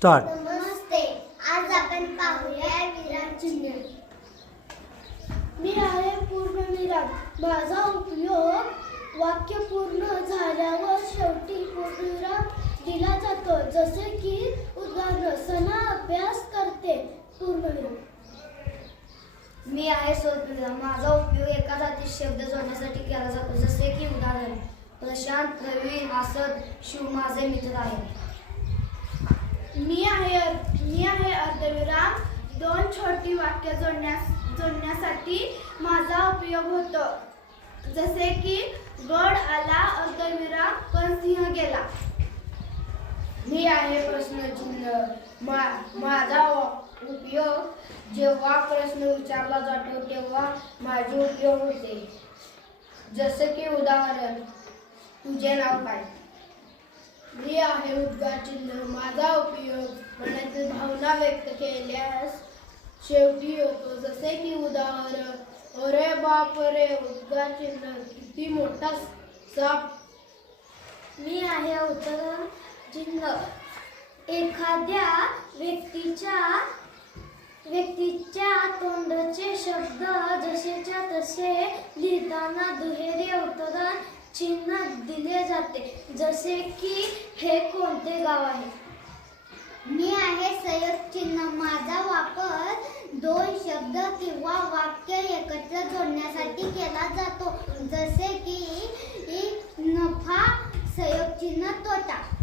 Start. नमस्ते. आज आपण पाहूया विराम चिन्ह. मी आहे पूर्णविराम. माझा उपयोग वाक्य पूर्ण झाल्यावर शेवटी पूर्णविराम दिला जातो. जसे की उदाहरण, सना अभ्यास करते, पूर्णविराम. मी आहे स्वल्पविराम. माझा उपयोग एका जातीत शब्द जोडण्यासाठी केला जातो. जसे की उदाहरण, प्रशांत, प्रवीण, आसद, शिव माझे मित्र आहेत. मी आहे अर्धविराम. दोन छोटी वाक्य जोडण्यासाठी माझा उपयोग होतो. जसे की गड आला, अर्धविराम, पण सिंह गेला. मी आहे प्रश्नचिन्ह. माझा उपयोग जेव्हा प्रश्न विचारला जातो तेव्हा माझे उपयोग होते. जसे की उदाहरण, तुझे नाव काय? मी आहे उद्गार चिन्ह. माझा उपयोग मनातील भावना व्यक्त केल्यास शेवटी होतो. जसे की उदाहरण, अरे बाप रे, उद्गार चिन्ह, किती मोठा साप. मी आहे उत्तर चिन्ह. एखाद्या व्यक्तीच्या तोंडचे शब्द जसेच्या तसे लिहिताना दुहेरी अवतरण चिन्ह दिले जाते. जसे की हे कोणते गाव आहे? मी आहे संयोग चिन्ह. माझा वापर दोन शब्द किंवा वाक्य एकत्र जोडण्यासाठी केला जातो. जसे की नफा, संयोग चिन्ह, तोटा.